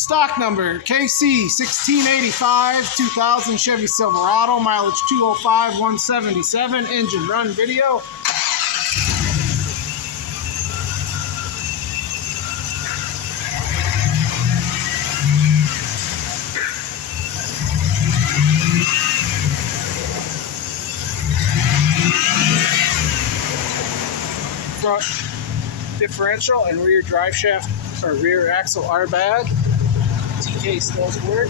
Stock number KC1685 2000 Chevy Silverado, mileage 205, 177, engine run video. Front differential and rear drive shaft or rear axle airbag. T-case does work.